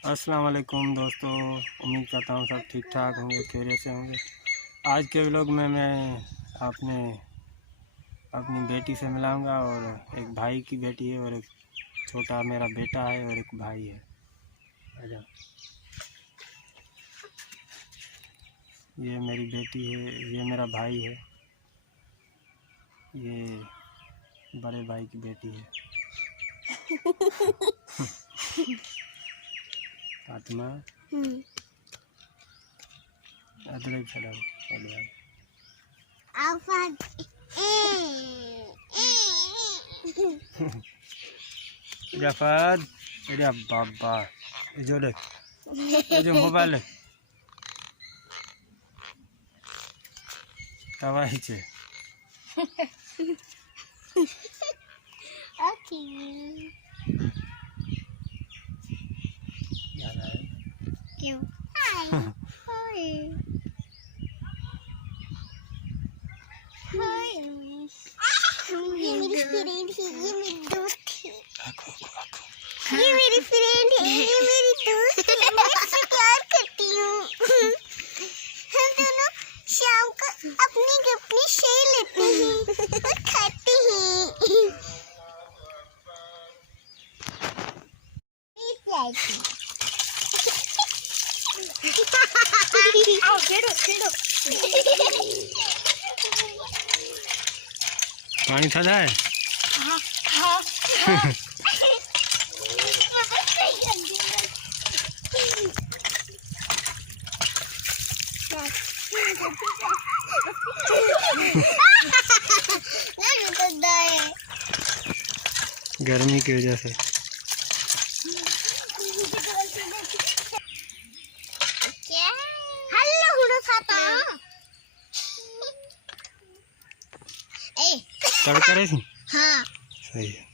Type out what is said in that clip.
अस्सलाम वालेकुम दोस्तों, उम्मीद करता हूँ सब ठीक ठाक होंगे, खैरियत से होंगे। आज के व्लॉग में मैं अपनी बेटी से मिलाऊंगा और एक भाई की बेटी है और एक छोटा मेरा बेटा है और एक भाई है। आजा। ये मेरी बेटी है, ये मेरा भाई है, ये बड़े भाई की बेटी है। फातिमा अदरक चढ़ाओ। जाफर अरे बाबा जो देख जो मोबाइल है तवाही छे। क्यों? ये मेरी फ्रेंड है, ये मेरी दोस्त है। ये मेरी फ्रेंड है, ये मेरी दोस्त है। मैं इससे प्यार करती हूँ। हम दोनों शाम को अपनी शेर लेते हैं और खाते हैं। आओ खेलो खेलो। पानी ठंडा है। गर्मी की वजह से तड़का रही थी। हाँ सही है।